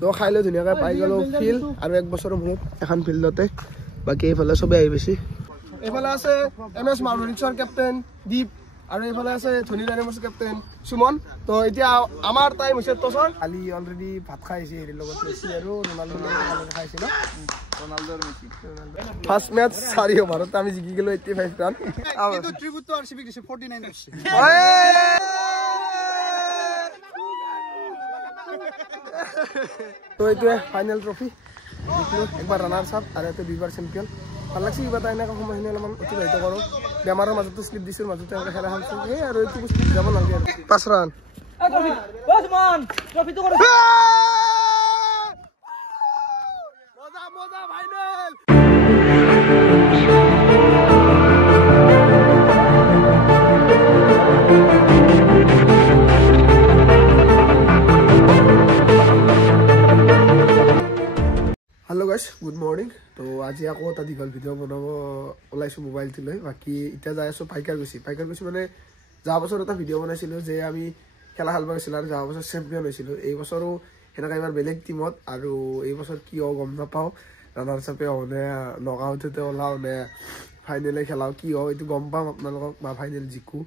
তো খাইলে ধুনীয়াকৈ পাই গলো ফিল্ড আৰু 1 বছৰৰ মূৰত এখন ফিল্ডতে বাকী এইফালে চবে আহি বেছি এইফালে আছে MS মাৰ্ভেলিক্সৰ কেপ্টেইন দীপ আৰু এইফালে আছে ধনী ডাইনামোছৰ কেপ্টেইন সুমন তো এতিয়া আমাৰ টাইম হৈছে টছৰ কালি অলৰেডি ভাত খাইছে হেৰিৰ লগত মেছি আৰু ৰনাল্ডোৰ লগত খাইছিল ৰনাল্ডোৰ মেছি ফাৰ্ষ্ট মেচ 4 অভাৰত আমি জিকি গলো 85 ৰান কিন্তু ট্ৰিবিউটটো আৰসিবি দিছে 49 দিছে তো এইটোৱে ফাইনেল ট্ৰফি একবাৰ ৰানাৰ্ছ আপ আৰু এটা 2বাৰ চেম্পিয়ন ভাল লাগছে কিবা এটা এনেকুৱা সময়খিনি অলপমান অতিবাহিত কৰোঁ বেমাৰৰ মাজতো শ্লিপ দিছোঁ মাজতে এনেকৈ খেলা খেলছোঁ সেই আৰু এইটো বস্তু যাব নালাগে আৰু 5 ৰান মজা মজা final hello guys good morning तो आज आको এটা দীঘল ভিডিও বনাব ওলাইছো মোবাইলটো লৈ বাকি ইটা যাই আছো পাইকাৰ গৈছি মানে যা বছৰ এটা ভিডিও বনাইছিলো যে আমি খেলা খেলবা গৈছিল আৰু যা বছৰ চ্যাম্পিয়ন হৈছিল এই বছৰো হেনেকা এবাৰ বেলেগ টিমত আৰু এই বছৰ কি হ গম নাপাও ৰানাৰ চাপে হনে নকআউটতে ওলাও নে ফাইনেলে খেলাও কি হ এটো গম পাম আপোনালোকক বা ফাইনেল জিকু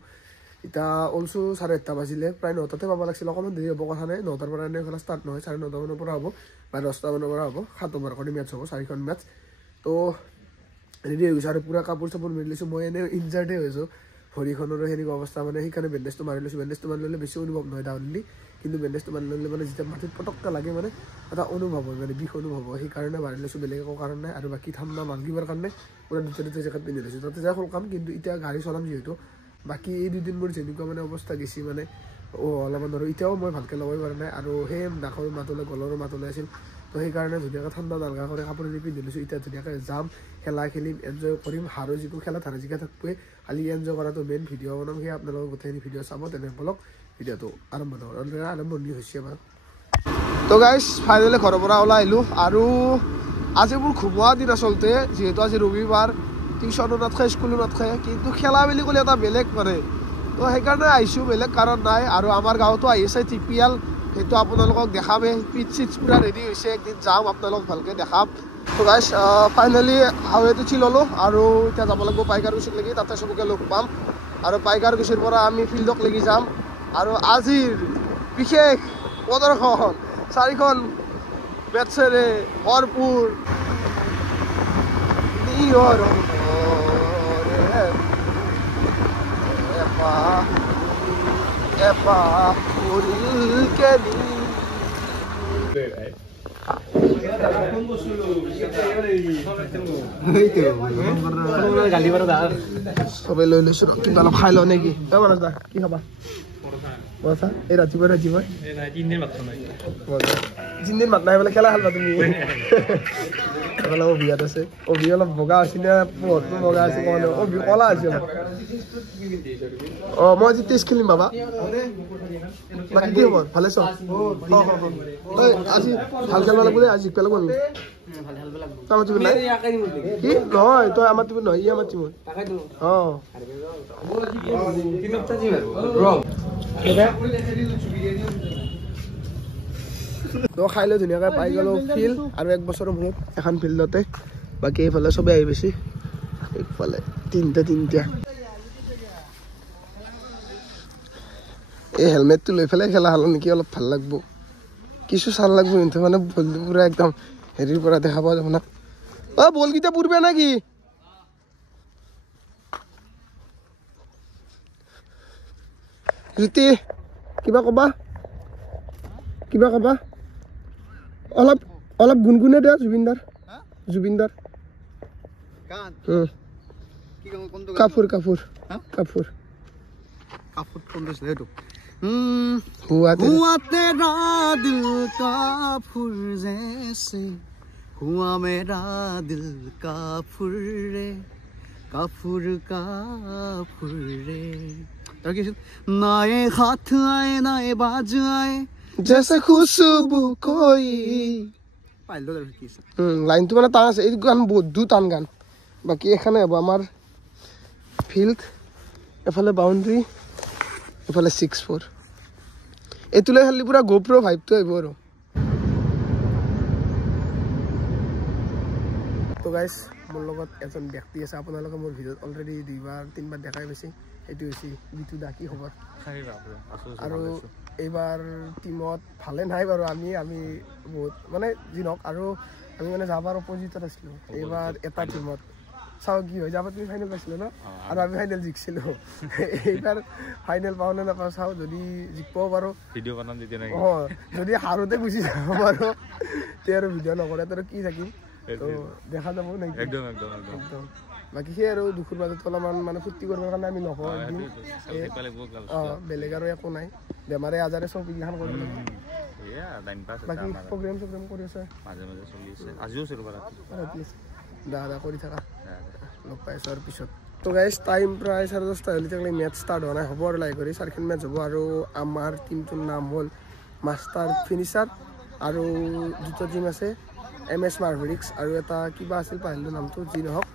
ইটা অলসো 8:30 বাজিলে প্ৰায় 9টাতে পাব লাগিছিল অকমান দেৰি হ'ব কথা নাই 9টাৰ পৰা এনে খেলা ষ্টাৰ্ট নহয় 9:30 মানৰ পৰা হ'ব বা 10টা মানৰ পৰা হ'ব 7 ওভাৰ কৰি মেচ হ'ব 4খন মেচ তো ৰেডি হৈ গৈছে আৰু পুৰা কাপোৰ চাপোৰ মেলি লৈছো মই এনে ইনজাৰ্ডে হৈছো ভৰিখনৰ হেনেকুৱা অৱস্থা মানে সেইকাৰণে বেণ্ডেজটো মাৰি লৈছো বেণ্ডেজটো মাৰি ললে বেছি অনুভৱ নহয় ডাউনলি কিন্তু বেণ্ডেজটো মাৰি ললে মানে যেতিয়া মাটিত পটকটা লাগে মানে এটা অনুভৱ হয় মানে বিষ অনুভৱ হয় সেইকাৰণে মাৰি লৈছো বেলেগ একো কাৰণ নাই আৰু বাকি ঠাণ্ডা মাগিবৰ কাৰণে পুৰা দুটা জেকেট পিন্ধি লৈছো তাতে যা কাম কিন্তু এতিয়া গাড়ী চলাম যিহেতু বাকি এই দুদিন মোৰ যেনেকুৱা মানে অৱস্থা গেছি মানে অলপমান ধৰো এতিয়াও মই ভালকৈ ল'বই পৰা নাই আৰু সেই নাকৰ মাতলে গলৰৰ মাতলে আছিল তো সেইকাৰণে ধুনীয়াকৈ ঠাণ্ডা নালগা কৰি কাপোৰ পিন্ধি লৈছোঁ এতিয়া ধুনীয়াকৈ যাম খেলা খেলিম এনজয় কৰিম হাৰো যিটো খেলা ধাৰা জিকা থাকবে খালি এনজয় কৰাটো মেইন ভিডিঅ' বনাম সেই আপোনালোকৰ গোটেইখিনি ভিডিঅ' চাব তেনে বলক ভিডিঅ'টো আৰম্ভণি হৈছে বাৰু তো গাইজ ফাইনেলি ঘৰৰ পৰা ওলাই আহিলোঁ আৰু আজি মোৰ ঘুমোৱা দিন আচলতে যিহেতু আজি ৰবিবাৰ টিউশ্যনো নাথাকে স্কুলো নাথাকে কিন্তু খেলা বুলি ক'লে এটা বেলেগ মানে তো সেইকাৰণে আহিছোঁ বেলেগ কাৰণ নাই আৰু আমাৰ গাঁৱতো আহি আছে TPL সেইটো আপোনালোকক দেখামেই পিচ চিচ পুৰা ৰেডি হৈছে একদিন যাম আপোনালোক ভালকৈ দেখাম তো গাইজ ফাইনেলি হাৱেটো উঠি ল'লোঁ আৰু এতিয়া যাব লাগিব পাইকাৰকুছিত লাগি তাতে চবকে লগ পাম আৰু পাইকাৰকুছিৰ পৰা আমি ফিল্ডক লাগি যাম আৰু আজিৰ বিশেষ প্ৰদৰ্শন 4খন মেচেৰে ভৰপূৰ সবে লৈ লৈছো কিবা অলপ খাই লওঁ নেকি কি খাবা এই ৰাতিপুৱা 3 দিন মাত নাই বোলে খেলা খেলবা তুমি অভিয়াত আছে অভি অলপ বগা আছে না বহুত বগা আছে অভি কলা আছে মই আজি টেষ্ট খেলিম বাবা বাকি কি হ'ব ভালে চব আজি ভাল খেলবা লাগব আজি পেলাব আমি আমাৰ টিম নাই কি নহয় তই আমাৰ টিম নহয় আমাৰ টিম তো খাইলে ধুনীয়াকৈ পাই গলো ফিল্ড আৰু 1 বছৰৰ মূৰত এখন ফিল্ডতে বাকী এইফালে চবে আহি বেছি এইফালে তিনটা এই হেলমেটটো লৈ পেলাই খেলা হলো নেকি অলপ ভাল লাগব কিছু চাল লাগব কিন্তু মানে বলটো পুৰা একদম হেৰিৰ পৰা দেখা পোৱা যাব না বলকেইটা পুৰবে নাকি ৰীতি কিবা কবা অলপ গুনগুনে দে জুবিনদাৰ কাপুৰ কোন দিছিলে এইটো हुआ तेरा दिल का फुर जैसे हुआ मेरा दिल का फुर रे काफुर रे ना ये हाथ आए ना ये बाज आए जैसे खुशबू कोई लाइन तो মানে টান আছে এই গান বহুত টান গান বাকি এখানে হ'ব আমার ফিল্ড এফালে বাউন্ডারি এফালে 6-4 এইটোলৈ খালি পুৰা গোপ্ৰ ভাইবটো আহিব আৰু তো গাইজ মোৰ লগত এজন ব্যক্তি আছে আপোনালোকে মোৰ ভিডিঅ'ত অলৰেডি 2-3বাৰ দেখাই পাইছে সেইটো হৈছে বিটু দা কি খবৰ আৰু এইবাৰ টিমত ভালে নাই বাৰু আমি বহুত মানে যি নহওক আৰু আমি মানে যাবাৰ অপজিটত আছিলোঁ এইবাৰ এটা টিমত চাওঁ কি হয় যাবা তুমি ফাইনেল পাইছিলোঁ ন আৰু আমি ফাইনেল জিকিছিলোঁ এইবাৰ ফাইনেল পাওঁ নে নাপাওঁ চাওঁ যদি জিকিবও পাৰোঁ ভিডিঅ' বনাম অঁ যদি হাৰোঁতে গুচি যাব পাৰোঁ তেতিয়া আৰু ভিডিঅ' নকৰে তো কি থাকিম তো দেখা যাব নেকি একদম বাকী সেই আৰু দুখৰ মাজত অলপমান মানে ফূৰ্তি কৰিবৰ কাৰণে আমি নকওঁ অঁ বেলেগ আৰু একো নাই বেমাৰে আজাৰে চব এইগিলাখান কৰিব লাগে বাকী প্ৰগ্ৰেম কৰি আছে দা কৰি থাকা লগ পাইছোঁ আৰু পিছত তো গাইজ টাইম প্ৰায় 10:30 হ'লে তেতিয়ালৈকে মেটচ ষ্টাৰ্ট হোৱা নাই হ'ব আৰু লাহে কৰি 4খন মেটচ হ'ব আৰু আমাৰ টিমটোৰ নাম হ'ল মাষ্টাৰ ফিনিচাৰ আৰু দুটা টিম আছে MS মাৰ্ভেৰিক্স আৰু এটা কিবা আছিল পাহৰিলোঁ নামটো যি নহওক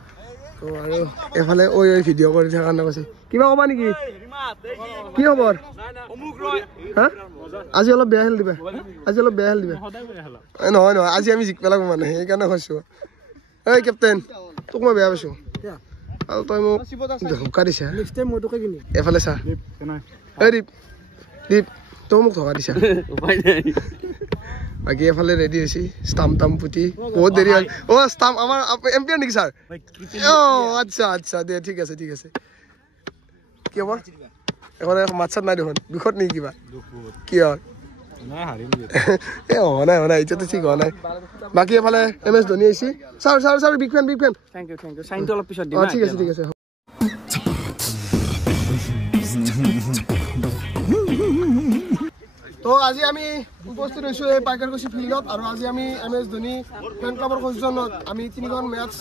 তো আৰু এফালে ঐ ভিডিঅ' কৰি থকাৰ কাৰণে কৈছে কিবা ক'বা নেকি কি খবৰ হা আজি অলপ বেয়া খেল দিবা নহয় আজি আমি জিকিব লাগিব মানে সেইকাৰণে কৈছোঁ এই কেপ্টেইন তোক মই বেয়া পাইছোঁ আৰু তই মোক ধোকা দিছা এফালে চা এই দীপ তই মোক ধোকা দিছা বাকী এফালে ৰেডি হৈছে ষ্টাম্প পুতি বহুত দেৰি হ'ল অ' ষ্টাম্প আমাৰ এম্পিয়াৰ নেকি ছাৰ অ' আচ্ছা দে ঠিক আছে কি হ'ব এখন মাত চাত নাই দেখোন দুখত নেকি কিবা কি হয় হোৱা নাই এতিয়াতো ঠিক হোৱা নাই বাকী এফালে MS ধোনী আহিছে ছাৰ বিগ ফেন অঁ ঠিক আছে তো আজি আমি উপস্থিত হৈছোঁ এই পাইকাৰকুছি ফিল্ডত আৰু আজি আমি MS ধোনী ফেন ক্লাবৰ সৌজন্যত আমি 3খন মেটচ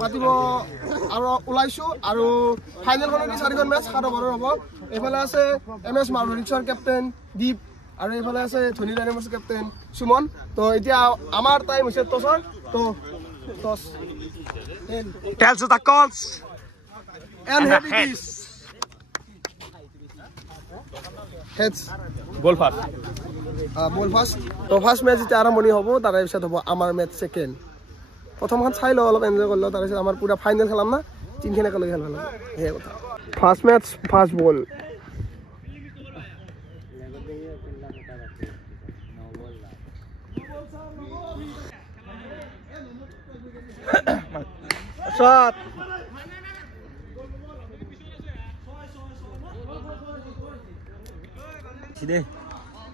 পাতিব আৰু ওলাইছোঁ আৰু ফাইনেলখনত 4খন মেটচ 7 অভাৰৰ হ'ব এইফালে আছে MS মাৰ্ভেৰিক্সৰ কেপ্টেইন দীপ আৰু এইফালে আছে ধোনী ডাইনামছৰ কেপ্টেইন সুমন তো এতিয়া আমাৰ টাইম হৈছে টছৰ তো toss tails the calls and head it is heads bowl first তো ফাৰ্ষ্ট মেচ যেতিয়া আৰম্ভণি হ'ব তাৰে পিছত হ'ব আমাৰ মেচ ছেকেণ্ড প্ৰথমখন চাই লওঁ অলপ এনজয় কৰি লওঁ তাৰপিছত আমাৰ পুৰা ফাইনেল খেলাম না টিমখিনি একেলগে খেলাম সেয়াই কথা ফাৰ্ষ্ট মেচ ফাৰ্ষ্ট বল শট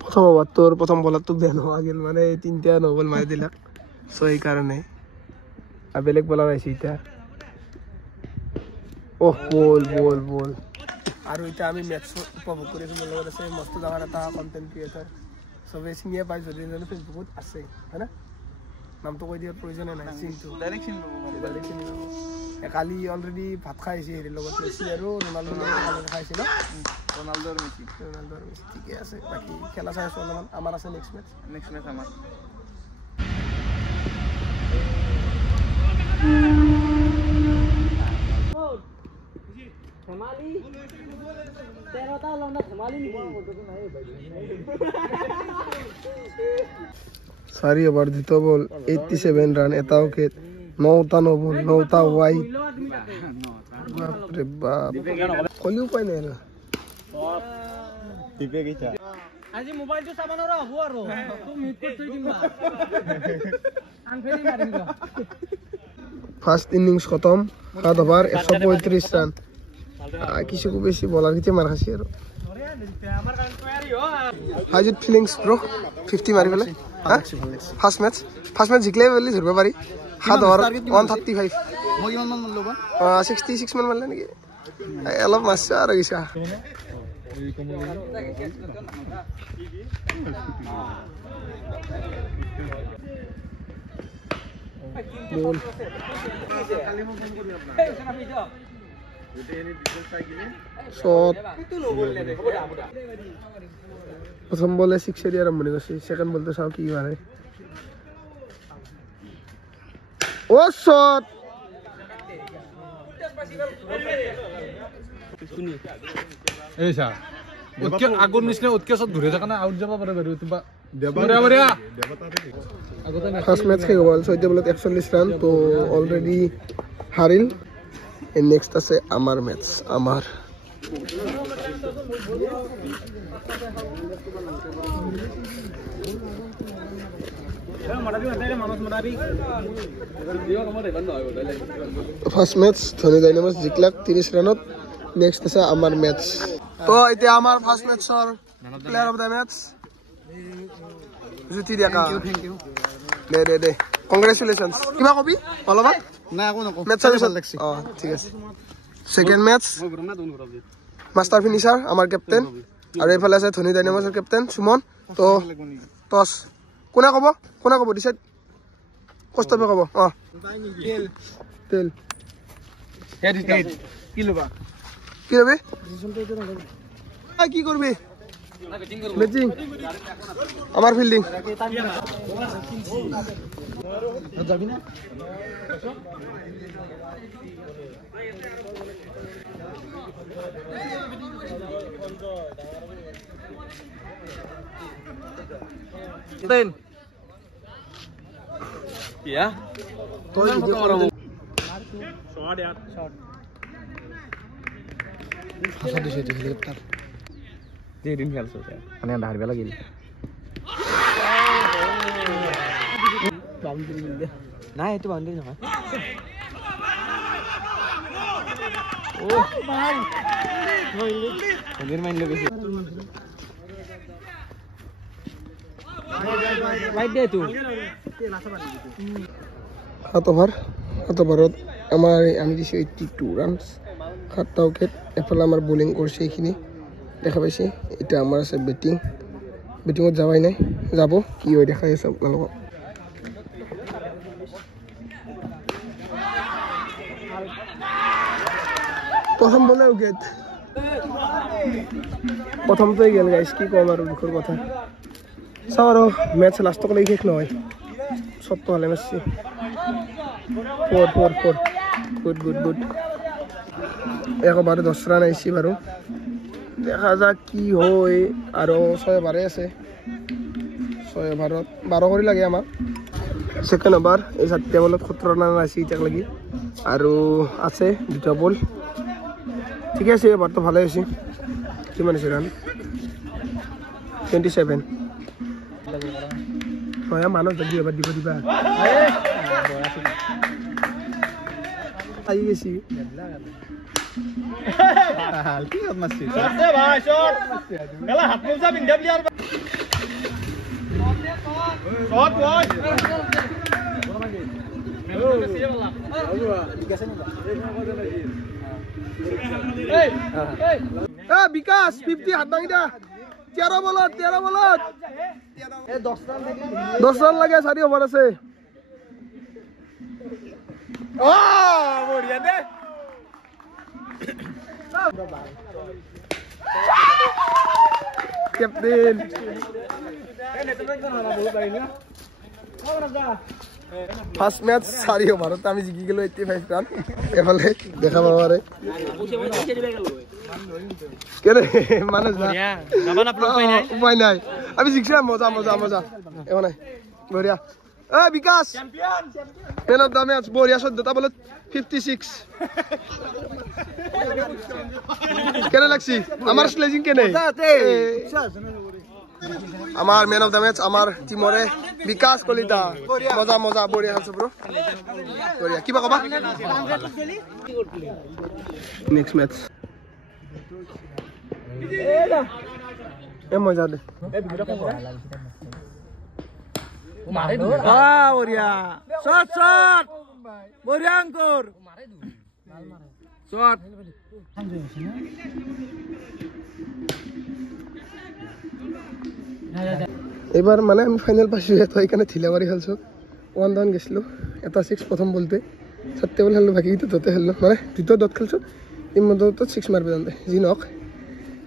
প্ৰথম অভাৰ তোৰ প্ৰথম বলাৰটো বেয়া নোহোৱা গ'ল মানে 3টা নবল মাৰি দিলাক চ' সেইকাৰণে আৰু বেলেগ বলাৰ আহিছে এতিয়া বল আৰু এতিয়া আমি মেটচ উপভোগ কৰি আছোঁ মোৰ লগত আছে মস্ত ডাঙৰ এটা কণ্টেণ্ট ক্ৰিয়েটাৰ চবেই চিনিয়ে পায় যদি ফেচবুকত আছে হয় না নামটো কৈ দিয়াৰ প্ৰয়োজনে নাই চিনটো কালি অলৰেডি ভাত খাই আহিছে হেৰিৰ লগত মেছি আৰু ৰনাল্ডোৰ লগত খাইছে ন ৰনাল্ডো আৰু মেছি ঠিকে আছে বাকী খেলা চাই আছোঁ অলপমান আমাৰ আছে নেক্সট মেচ আমাৰ চাৰি অভাৰ দ্বিতীয় বল 87 ৰান এটা উইকেট 9টা নবল 9টা ৱাইড বাপৰে বাপ কলি উপায় নাই না আজি মোবাইলটো চাব নোৱাৰা হ'ব আৰু তুমি মিট কৰি থৈ দিম না আনফেৰি মাৰিম ফাৰ্ষ্ট ইনিংছ খতম 7 অভাৰ 135 ৰান কিছুকো বেছি বলাৰ কেতিয়া মাৰ খাইছে আৰু হাউ ইজ ইট ফিলিংছ ব্ৰো 50 মাৰি পেলাই ফাৰ্ষ্ট মেচ জিকিলে বুলি ধৰিব পাৰি 7 অভাৰ 135 মই কিমান মান মাৰিলো বা 66 মান মাৰিলে নেকি অলপ মাৰছে আৰু গিছা বল শট প্ৰথম বলে 6 এৰি আৰম্ভণি কৰিছে সেকেন্ড বলটো চাও কি হয় ও শট এই চা আগৰ নিচিনা উৎকেছত ঘূৰি থকা না আউট যাব পাৰে বাৰু তোমা ফার্স্ট मैच শেষ হল 6 বলত 41 রান তো অলরেডি হারিল নেক্সট আছে আমার ম্যাচ আমার ফার্স্ট ম্যাচ ধনী ডাইনামোস জিকলাক 30 রানত নেক্সট আছে আমার ম্যাচ তো এটা আমার ফার্স্ট ম্যাচৰ player of the match Jyoti Deka দে কংগ্ৰেচুলেশ্যনছ কিবা কবি অলপমান না একো নকওঁ ম্যাচ ভাল লাগছে ঠিক আছে সেকেন্ড ম্যাচ মাস্টার ফিনিশার আমার ক্যাপ্টেন আর এইফালে আছে ধনী ডাইনামোসৰ ক্যাপ্টেন সুমন তো টস কোনে কব ডিসাইড কষ্টবে কব তেল কি লবা কি হবে কি করবি ব্যাটিং আমার ফিল্ডিং যাবি না দেন ইয়া তোর ফটো মারব শট यार শট হাসা দিছে হেলিকপ্টার দিন খেলছো মানে ধার বেলা গেল বাউন্ডারি মিল দে না এটো বাউন্ডারি নহয় ও ভাই ওদের মাইন লাগেছে রাইট দে তুই সাত ওভাৰত আমি দিছো 82 রানস 7টা উইকেট এফালে আমার বোলিং করছে এইখিনি দেখা পাইছে এটা আমার আছে বেটিংত যাওয়াই নাই যাব কি হয় দেখা আছে আপোনালোকক প্রথম বলে উইকেট প্রথমটাই গেল গাইস কি কম আর দুঃখের কথা চাও আর ম্যাচ লাস্টক লাগি শেষ নহয় সত্য হলে মারছি 4 গুড একবারে 10 রান আইছি বাৰু দেখা যাক কি হয় আৰু 6 ওভাৰে আছে 6 ওভাৰত 12 কৰি লাগে আমাৰ সেকেন্ড ওভাৰ এই 7টা বলত 17 ৰান আছে ইটাক লাগি আৰু আছে 2টা বল ঠিক আছে এবাৰ তো ভালে হৈছে কিমান আছে ৰান 27 হয় মানুহ যদি এবাৰ দিবা আই গেছি কি মাসি আছে ভাই শট গলা হাত মোজা বিন্দা প্লেয়ার শট বয় বিকাশ 50 হাত ভাঙি দা 13 বলত 10 রান লাগে 4 ওভার আছে ও বড়িয়া দে ক্যাপ্টেন ফার্স্ট ম্যাচ 4 ওভারত আমি জিকি গেল 85 রান এফালে দেখা পাবারে কেন মানুষ না উপায় নাই আমি জিকছিলাম মজা এখানে বঢ়িয়া বিকাশ ম্যান অফ দ্য ম্যাচ বঢ়িয়া 14টা বলত 56 কেনে লাগছি আমার স্লেজিং কেনে আমার ম্যান অফ দ্য ম্যাচ আমার টিমরে বিকাশ কলিতা মজা বঢ়িয়া আছে ব্রো বঢ়িয়া কিবা কবা নেক্সট ম্যাচ এ মজা দে বঢ়িয়া শট বঢ়িয়া অঙ্কুর শট এবার মানে আমি ফাইনাল পাইছো তো এখানে থিলাবাড়ি খেলছো 1 ডাউন গেছিলো এটা 6 প্রথম বলতে 7 বল খেললো বাকি তো দতে খেললো মানে দুটো ডট খেলছো তিন মধ্যে 6 মারবে জানতে জি নক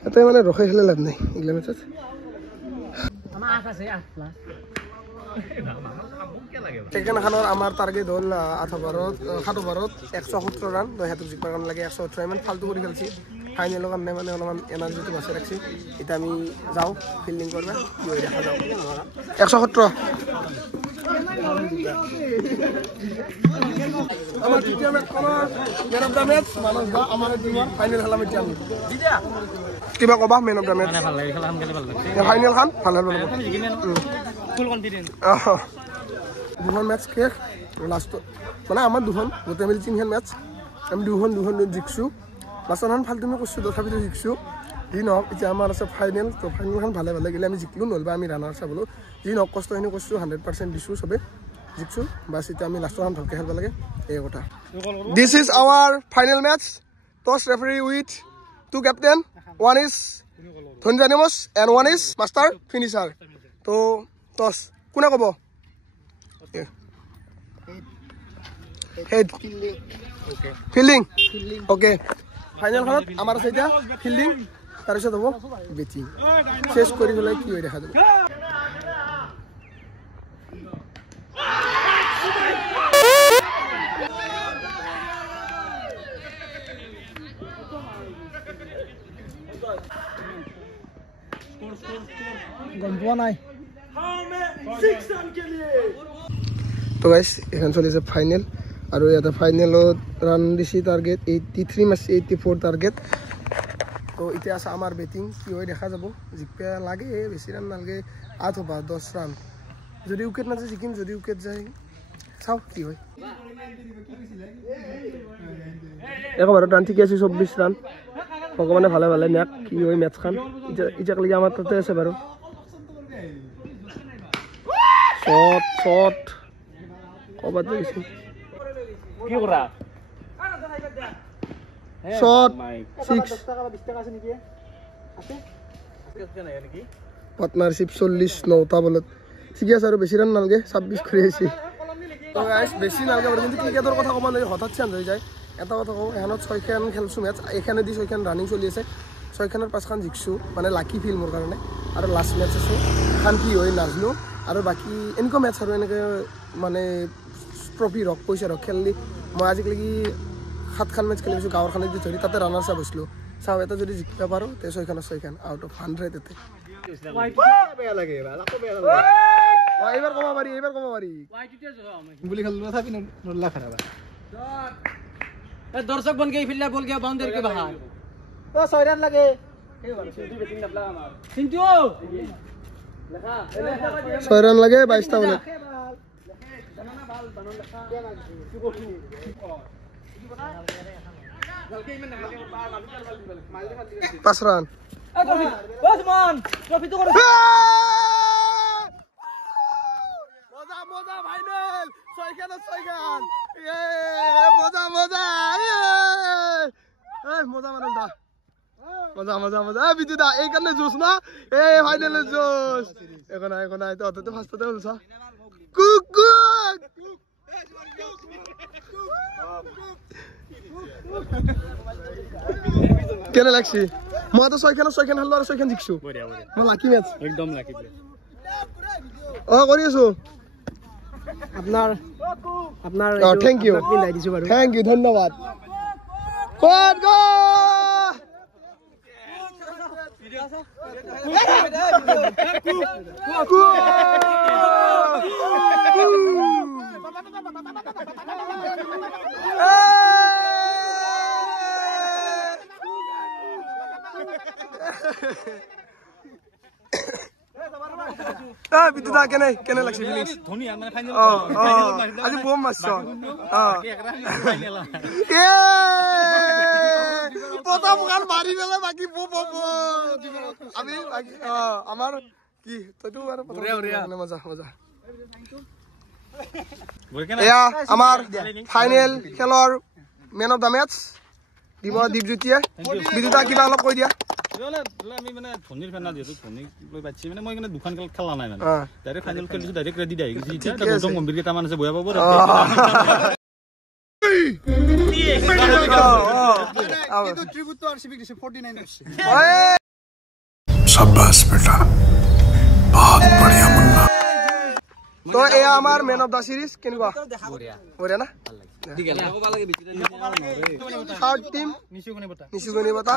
এটা মানে রখাই খেলে লাভ নাই এগুলা ম্যাচত আমার 8 আছে 8 প্লাস সেকেন্ড খানৰ আমাৰ টাৰ্গেট হ'ল 7 ওভাৰত 117 ৰান তো হেতু জিকবাৰ কাৰণে লাগে 118 ইমান ফালতু কৰি খেলছি ফাইনেলৰ কাৰণে মানে অলপমান এনাৰ্জিটো বাচাই ৰাখছি এতিয়া আমি যাওঁ ফিল্ডিং কৰিব কি হৈ দেখা যাওঁ 117 আমার দ্বিতীয় match man of the match মানুষ বা আমার টিমের ফাইনাল খেলা ম্যাচ আমি কিবা কবা ম্যান অফ দ্য ম্যাচ ভাল লাগে খেলা খেলি ভাল লাগে ফাইনাল খান ভাল ভাল ফুল কনফিডেন্স দুখন ম্যাচ শেষ লাস্ট মানে আমার দুখন গোটেই মিলি তিনিখন ম্যাচ আমি দুখন জিকছো লাষ্টখন ফাল্টুমি কৰিছোঁ তথাপিতো জিকছো যি নহওক এতিয়া আমাৰ আছে ফাইনেল তো ফাইনেলখন ভালে গ'লে আমি জিকিলোঁ নহ'লে আমি ৰানাৰ চাবলৈ যি নহওক কষ্টখিনি কৰিছোঁ 100% দিছোঁ চবে জিকছো বাছ এতিয়া আমি লাষ্টখন ভালকৈ খেলিব লাগে এই কথা this is our final match toss referee with 2 captain 1 is ধনজানিমছ এণ্ড 1 ইজ মাষ্টাৰ ফিনিচাৰ তো টছ কোনে ক'ব হেড ফিল্ডিং ওকে ফাইনেলখনত আমাৰ আছে এতিয়া ফিল্ডিং তাৰপিছত হ'ব বেটিং চেছ কৰি পেলাই কি হৈ দেখা যাব গম পোৱা নাই তো গাইছ এখন চলিছে ফাইনেল আৰু ইয়াতে ফাইনেলত ৰান দিছি টাৰ্গেট 83 মাছ 84 টাৰ্গেট তো এতিয়া আছে আমাৰ বেটিং কি হয় দেখা যাব জিকপে লাগে বেছি ৰান নালাগে 8 হ'ব 10 ৰান যদি উইকেট নাযায় জিকিম যদি উইকেট যায় চাও কি হয় একেবাৰে ৰান ঠিকে আছে 24 ৰান ভগৱানে ভালে নেক কি হয় মেচখন ইটাকলৈকে আমাৰ তাতে আছে বাৰু শট কবাত গৈছে কি কৰা শট 6 পাৰ্টনাৰশ্বিপ 40 9টা বলত ঠিকে আছে আৰু বেছি ৰান নালাগে 26 কৰি আছে তো গাইস বেছি নালাগে বাৰু কিন্তু ক্ৰিকেটৰ কথা ক'ব লাগে হঠাৎ চেঞ্জ হৈ যায় এটা কথা কওঁ এখনত 6খন খেলছো মেচ এখানে দি 6খন ৰানিং চলি আছে 6খনৰ 5খন জিকছো মানে লাকি ফিল মোৰ কাৰণে আৰু লাষ্ট মেচ আছে খান কি হৈ নাজনো আৰু বাকি এনেকুৱা মেচ আৰু এনেকৈ মানে ট্ৰফি ৰক পইচা ৰক খেললি মই আজিলৈকে 7খন মেচ খেলিছোঁ গাঁৱৰ খানে দি ধৰি তাতে ৰানাৰ চাপ হৈছিলোঁ চাওঁ এটা যদি জিকিব পাৰোঁ তে 6খনৰ 6খন আউট অফ 100 এতে বেয়া লাগে এইবাৰ ক'ব পাৰি বুলি খেললো তথাপি নল্লা খাৰাবা দর্শক বন के फिल्डर बोल के बाउंड्री के बाहर তো 6 রান লাগে सिंटू 6 রান লাগে 22টা বলে 5 রান ওসমান ট্রফি তো করে মজা ফাইনাল 6খন মজা মানুষ দা মজা বিজু দা এই কারণে জোস না এই ফাইনালের জোস এখন নাই তো ফার্স্টতে বলছা কুকু কেনে লাগছি মই তো 6খন খেললো আর 6খন জিকছো মই লাকি ম্যাচ একদম লাকি কৰি আছো আপনার থ্যাংক ইউ ধন্যবাদ কোন গো বিদ্যুৎ কেনে লাগছে ফিলিংস ধুনিয়া মানে ফাইনাল আজি বম মাছ প্রথম গান মারি বেলা বাকি বম আমি আমার কি তইতো আর মজা এয়া আমার ফাইনাল খেলৰ মেন অফ দা মেচ দিব দীপজ্যোতিয়ে বিদ্যুতা কিবা অলপ কৈ দিয়া আমি মানে ধোনিৰ ফেন না যেহেতু ধোনি লৈ পাচ্ছি মানে মই মানে দুখন খেলা নাই মানে ডাইৰেক্ট ফাইনাল খেলিছো ডাইৰেক্ট ৰেডি আহি গৈছি এতিয়া গৌতম গম্ভীৰ কেইটামান আছে বয়া পাব কিন্তু ট্রিবিউট তো আরসিবি দিছে 49 আসছে शाबाश बेटा बहुत बढ़िया मुन्ना তো এয়া আমাৰ মেন অফ দা সিৰিজ কেনেকুৱা বঢ়িয়া না থাৰ্ড টিম নিচুগনি বতা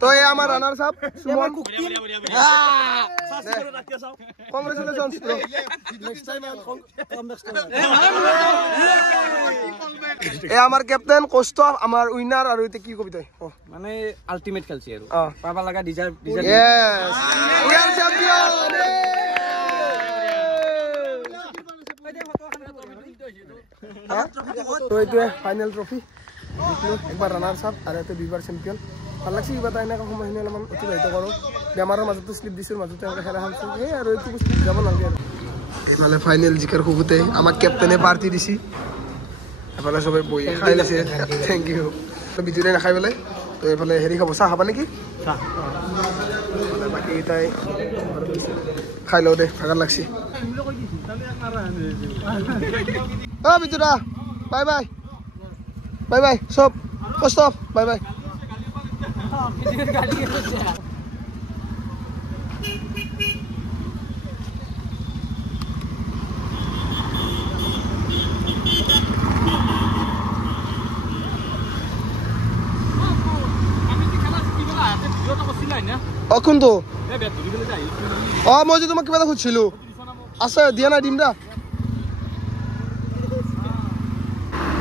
তো এয়া আমাৰ ৰানাৰ্স আপ সুমন কংগ্ৰেচুলেশনস ব্ৰো এ আমাৰ ক্যাপ্টেন কোস্টফ আমাৰ উইনাৰ আৰ এতে কি কবি তাই মানে আল্টিমেট খেলছি আৰু পাবা লাগা deserve yes we are champion তো এইটো ফাইনাল ট্রফি একবার রানার্স আপ আর এতে দুইবার চ্যাম্পিয়ন ভাল লাগছে কিবা এটা এনেকুৱা সময়খিনি অলপমান অতিবাহিত কৰোঁ বেমাৰৰ মাজতো শ্লিপ দিছোঁ মাজতে খেলা খেলছোঁ সেই আৰু এইটো বস্তু যাব নালাগে আৰু এইফালে ফাইনেল জিকাৰ খুবতে আমাক কেপ্টেনে পাৰ্টি দিছে এফালে সবাই বহি খাই লৈছে থেংক ইউ ভিতৰে নাখাই পেলাই তো এইফালে হেৰি খাব চাহ খাবা নেকি বাকী তাই খাই লওঁ দে ভাগৰ লাগছে ভিতৰা বাই বাই বাই বাই চব কষ্ট বাই বাই কোনটো মই যে তোমাক কিবা এটা সুধিছিলো আছে দিয়া নাই দিম দা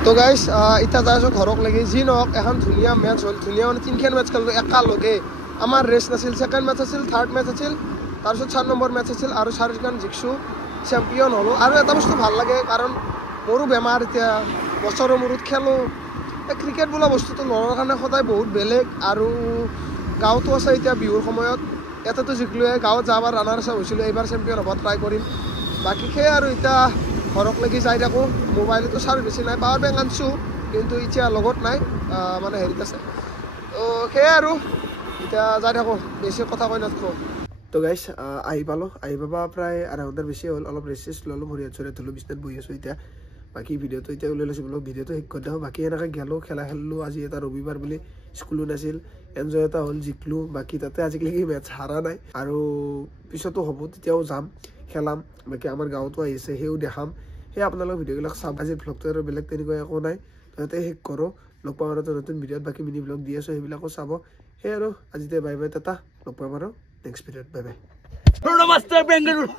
তো গাইজ এতিয়া যাই আছোঁ ঘৰক লাগি যি নহওক এখন ধুনীয়া মেটচ হ'ল ধুনীয়া মানে তিনিখন মেটচ খেলিলোঁ একেলগে আমাৰ ৰেষ্ট নাছিল ছেকেণ্ড মেটচ আছিল থাৰ্ড মেটচ আছিল তাৰপিছত 4 নম্বৰ মেটচ আছিল আৰু 4খন জিকিছোঁ চেম্পিয়ন হ'লোঁ আৰু এটা বস্তু ভাল লাগে কাৰণ মোৰো বেমাৰ এতিয়া বছৰৰ মূৰত খেলোঁ এই ক্ৰিকেট বোলা বস্তুটো ল'ৰাৰ কাৰণে সদায় বহুত বেলেগ আৰু গাঁৱতো আছে এতিয়া বিহুৰ সময়ত ইয়াতেতো জিকিলোৱে গাঁৱত যাবাৰ ৰানাৰ্ছ আপ হৈছিলোঁ এইবাৰ চেম্পিয়ন হ'ব ট্ৰাই কৰিম বাকী সেই আৰু এতিয়া ঘৰক লাগি যাই থাকোঁ মোবাইলতো চাৰ্জ বেছি নাই পাৱাৰ বেংক আনিছোঁ কিন্তু এতিয়া লগত নাই মানে হেৰিত আছে তো সেয়াই আৰু এতিয়া যাই থাকোঁ বেছি কথা কৈ নাথাকোঁ তো গাইজ আহি পালোঁ আহি পাবা প্ৰায় আধা ঘণ্টাৰ বেছি হ'ল অলপ ৰেষ্ট চেষ্ট ল'লোঁ ভৰি হাত চৰি ধুলোঁ বিচনাত বহি আছোঁ এতিয়া বাকী ভিডিঅ'টো এতিয়া উলিয়াই লৈছোঁ বোলো ভিডিঅ'টো শেষ কৰি দিওঁ বাকী এনেকৈ গেলোঁ খেলা খেলিলোঁ আজি এটা ৰবিবাৰ বুলি স্কুলো নাছিল এনজয় এটা হ'ল জিকিলোঁ বাকী তাতে আজিকালি মেটচ হাৰা নাই আৰু পিছতো হ'ব তেতিয়াও যাম খেলাম বাকী আমাৰ গাঁৱতো আহিছে সেইও দেখাম সেই আপোনালোকৰ ভিডিঅ'বিলাক চাব আজিৰ ভ্লগটো আৰু বেলেগ তেনেকুৱা একো নাই তাতে শেষ কৰোঁ লগ পাম আৰু নতুন ভিডিঅ'ত বাকী মিনি ভ্লগ দি আছোঁ সেইবিলাকো চাব সেই আৰু আজিতে বাই বাই টাটা লগ পাম আৰু নেক্সট ভিডিঅ'ত বাই বাই নমস্কাৰ বেংগালুৰু